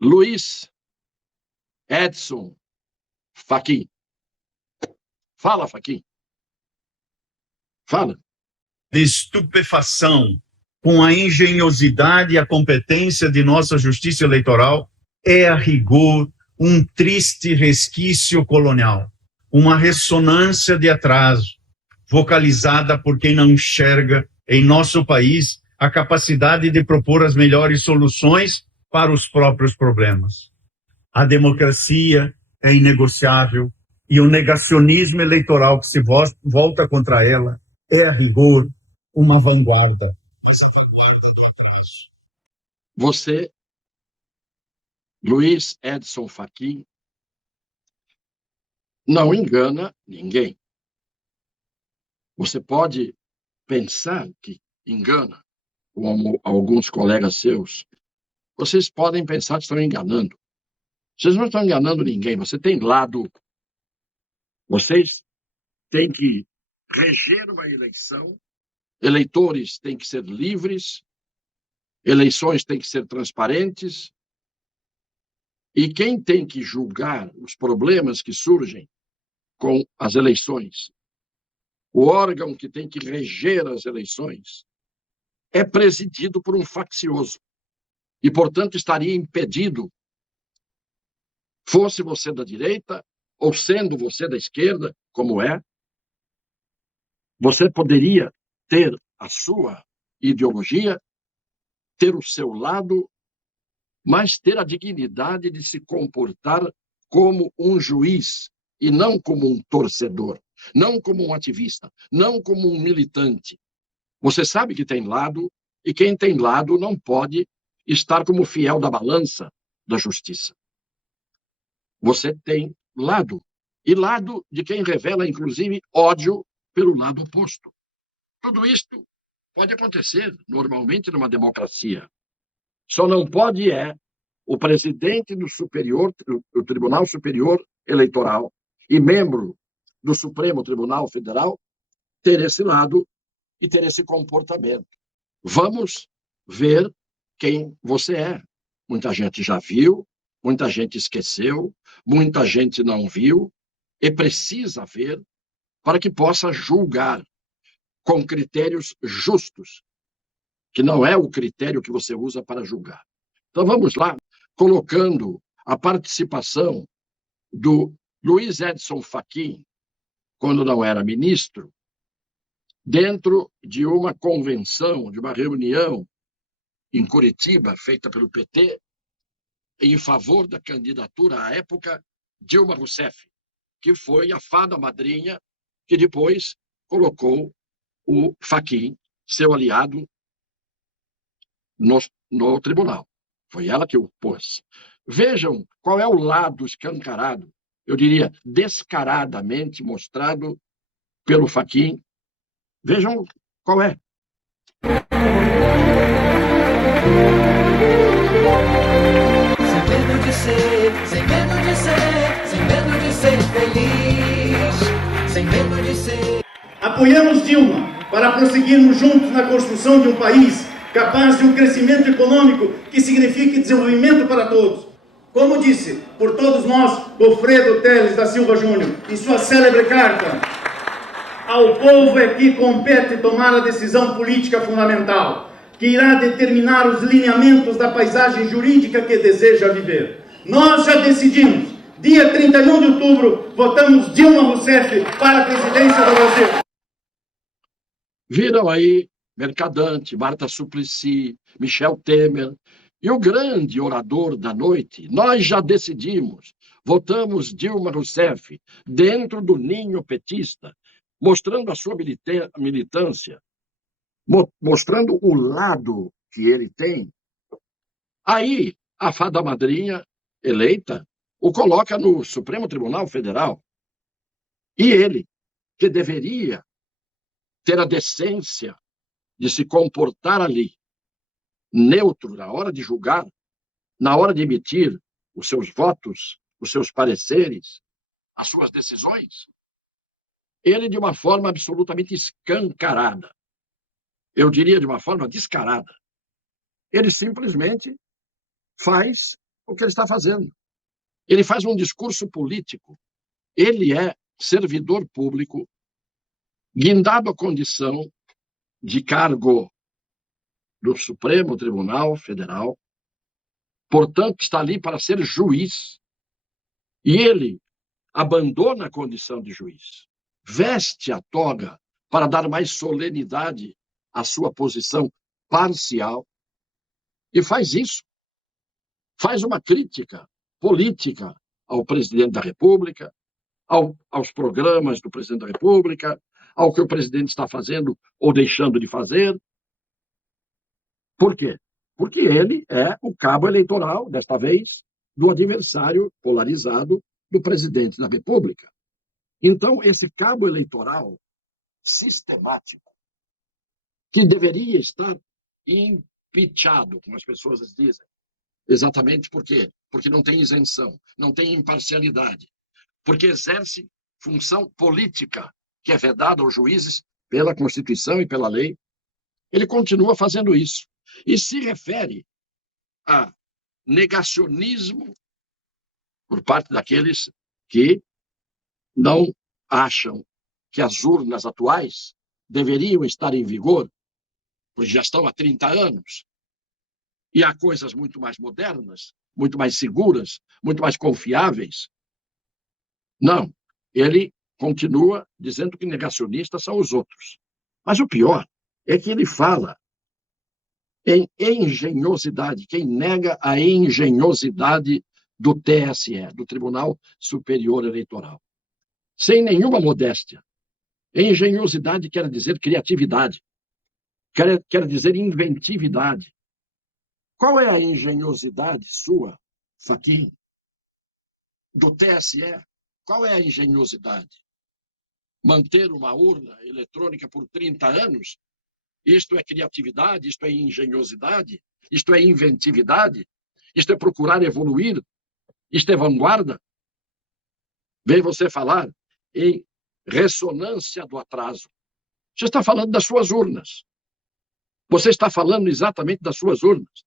Luiz Edson Fachin. Fala, Fachin. Fala. De estupefação com a engenhosidade e a competência de nossa justiça eleitoral é, a rigor, um triste resquício colonial, uma ressonância de atraso, vocalizada por quem não enxerga em nosso país a capacidade de propor as melhores soluções para os próprios problemas. A democracia é inegociável e o negacionismo eleitoral que se volta contra ela é, a rigor, uma vanguarda. Essa vanguarda do atraso. Você, Luiz Edson Fachin, não engana ninguém. Você pode pensar que engana, como alguns colegas seus. Vocês podem pensar que estão enganando. Vocês não estão enganando ninguém. Você tem lado. Vocês têm que reger uma eleição. Eleitores têm que ser livres. Eleições têm que ser transparentes. E quem tem que julgar os problemas que surgem com as eleições, o órgão que tem que reger as eleições, é presidido por um faccioso. E, portanto, estaria impedido, fosse você da direita, ou sendo você da esquerda, como é, você poderia ter a sua ideologia, ter o seu lado, mas ter a dignidade de se comportar como um juiz e não como um torcedor, não como um ativista, não como um militante. Você sabe que tem lado, e quem tem lado não pode estar como fiel da balança da justiça. Você tem lado, e lado de quem revela, inclusive, ódio pelo lado oposto. Tudo isto pode acontecer normalmente numa democracia. Só não pode o presidente do Tribunal Superior Eleitoral e membro do Supremo Tribunal Federal ter esse lado e ter esse comportamento. Vamos ver quem você é. Muita gente já viu, muita gente esqueceu, muita gente não viu, e precisa ver para que possa julgar com critérios justos, que não é o critério que você usa para julgar. Então vamos lá, colocando a participação do Luiz Edson Fachin, quando não era ministro, dentro de uma convenção, de uma reunião em Curitiba, feita pelo PT, em favor da candidatura, à época, Dilma Rousseff, que foi a fada madrinha que depois colocou o Fachin, seu aliado, no tribunal. Foi ela que o pôs. Vejam qual é o lado escancarado, eu diria descaradamente mostrado pelo Fachin. Vejam qual é. Sem medo de ser, sem medo de ser, sem medo de ser feliz, sem medo de ser. Apoiamos Dilma para prosseguirmos juntos na construção de um país capaz de um crescimento econômico que signifique desenvolvimento para todos. Como disse, por todos nós, Gofredo Teles da Silva Júnior, em sua célebre carta, ao povo é que compete tomar a decisão política fundamental, que irá determinar os lineamentos da paisagem jurídica que deseja viver. Nós já decidimos, dia 31 de outubro, votamos Dilma Rousseff para a presidência do Brasil. Viram aí Mercadante, Marta Suplicy, Michel Temer e o grande orador da noite. Nós já decidimos, votamos Dilma Rousseff dentro do ninho petista, mostrando a sua militância, mostrando o lado que ele tem. Aí, a fada madrinha eleita o coloca no Supremo Tribunal Federal. E ele, que deveria ter a decência de se comportar ali, neutro na hora de julgar, na hora de emitir os seus votos, os seus pareceres, as suas decisões, ele, de uma forma absolutamente escancarada, eu diria de uma forma descarada, ele simplesmente faz o que ele está fazendo. Ele faz um discurso político. Ele é servidor público, guindado à condição de cargo do Supremo Tribunal Federal, portanto, está ali para ser juiz, e ele abandona a condição de juiz, veste a toga para dar mais solenidade à sua posição parcial, e faz isso. Faz uma crítica política ao presidente da República, aos programas do presidente da República, ao que o presidente está fazendo ou deixando de fazer. Por quê? Porque ele é o cabo eleitoral, desta vez, do adversário polarizado do presidente da República. Então, esse cabo eleitoral sistemático, que deveria estar impeachado, como as pessoas dizem, exatamente por quê? Porque não tem isenção, não tem imparcialidade, porque exerce função política, que é vedada aos juízes pela Constituição e pela lei. Ele continua fazendo isso. E se refere a negacionismo por parte daqueles que não acham que as urnas atuais deveriam estar em vigor, pois já estão há 30 anos, e há coisas muito mais modernas, muito mais seguras, muito mais confiáveis. Não, ele continua dizendo que negacionistas são os outros. Mas o pior é que ele fala em engenhosidade, quem nega a engenhosidade do TSE, do Tribunal Superior Eleitoral. Sem nenhuma modéstia. Engenhosidade quer dizer criatividade, quer dizer inventividade. Qual é a engenhosidade sua, Fachin, do TSE? Qual é a engenhosidade? Manter uma urna eletrônica por 30 anos? Isto é criatividade? Isto é engenhosidade? Isto é inventividade? Isto é procurar evoluir? Isto é vanguarda? Vem você falar em ressonância do atraso. Você está falando das suas urnas. Você está falando exatamente das suas urnas.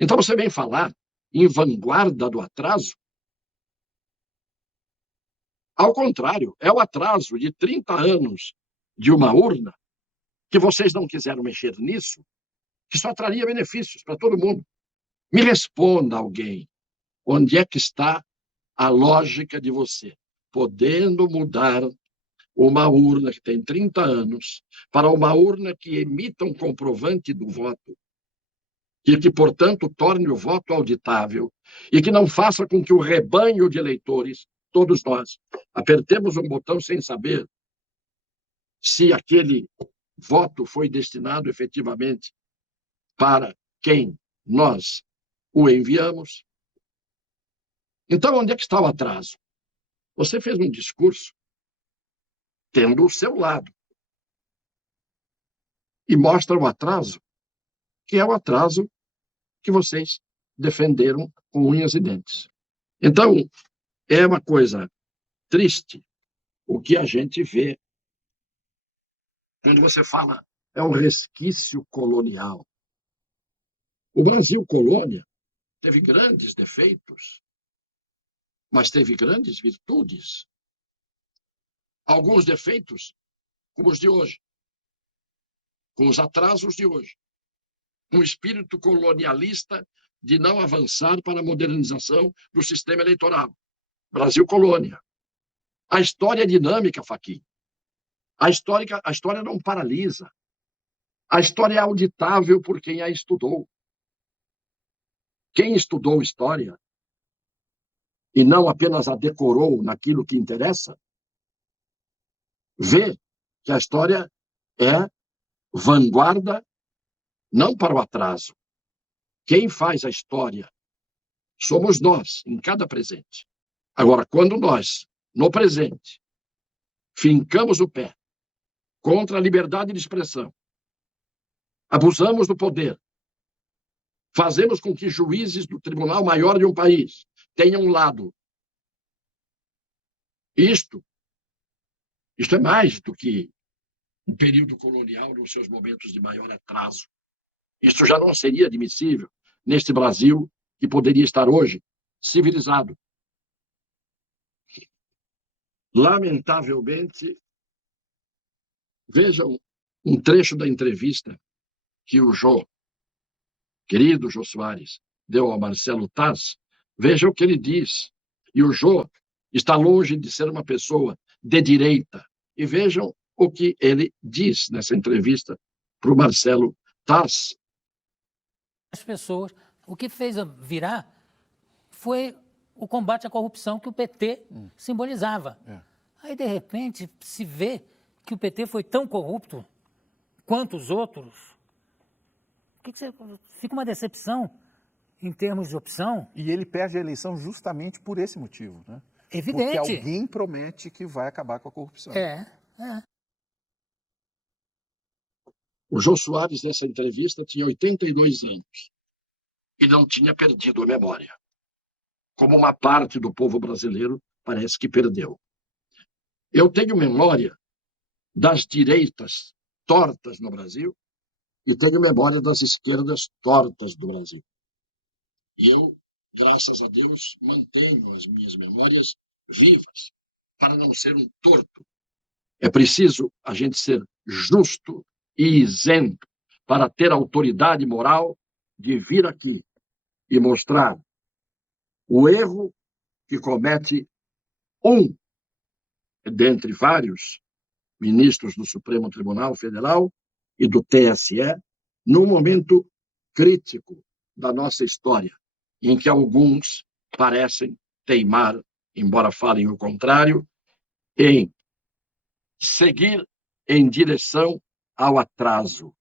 Então você vem falar em vanguarda do atraso? Ao contrário, é o atraso de 30 anos de uma urna que vocês não quiseram mexer nisso, que só traria benefícios para todo mundo. Me responda alguém, onde é que está a lógica de você, podendo mudar uma urna que tem 30 anos para uma urna que emita um comprovante do voto e que, portanto, torne o voto auditável e que não faça com que o rebanho de eleitores, todos nós, apertemos um botão sem saber se aquele voto foi destinado efetivamente para quem nós o enviamos. Então, onde é que está o atraso? Você fez um discurso tendo o seu lado e mostra o atraso, que é o atraso que vocês defenderam com unhas e dentes. Então, é uma coisa triste o que a gente vê quando você fala é um resquício colonial. O Brasil colônia teve grandes defeitos, mas teve grandes virtudes. Alguns defeitos, como os de hoje, com os atrasos de hoje, com o espírito colonialista de não avançar para a modernização do sistema eleitoral. Brasil colônia. A história é dinâmica, Fachin. A história não paralisa. A história é auditável por quem a estudou. Quem estudou história e não apenas a decorou naquilo que interessa, vê que a história é vanguarda, não para o atraso. Quem faz a história somos nós, em cada presente. Agora, quando nós, no presente, fincamos o pé contra a liberdade de expressão, abusamos do poder, fazemos com que juízes do Tribunal Maior de um país tenham um lado. Isto é mais do que um período colonial nos seus momentos de maior atraso. Isto já não seria admissível neste Brasil que poderia estar hoje civilizado. Lamentavelmente, vejam um trecho da entrevista que o querido Jô Soares, deu ao Marcelo Taz. Veja o que ele diz. E o Jô está longe de ser uma pessoa de direita. E vejam o que ele diz nessa entrevista para o Marcelo Taz. As pessoas, o que fez virar foi o combate à corrupção que o PT simbolizava. Aí, de repente, se vê que o PT foi tão corrupto quanto os outros. Fica uma decepção em termos de opção. E ele perde a eleição justamente por esse motivo, né? Evidente. Porque alguém promete que vai acabar com a corrupção. O Jô Soares, nessa entrevista, tinha 82 anos e não tinha perdido a memória, como uma parte do povo brasileiro parece que perdeu. Eu tenho memória das direitas tortas no Brasil e tenho memória das esquerdas tortas do Brasil. E eu, graças a Deus, mantenho as minhas memórias vivas, para não ser um torto. É preciso a gente ser justo e isento para ter autoridade moral de vir aqui e mostrar o erro que comete um dentre vários ministros do Supremo Tribunal Federal e do TSE, num momento crítico da nossa história, em que alguns parecem teimar, embora falem o contrário, em seguir em direção ao atraso.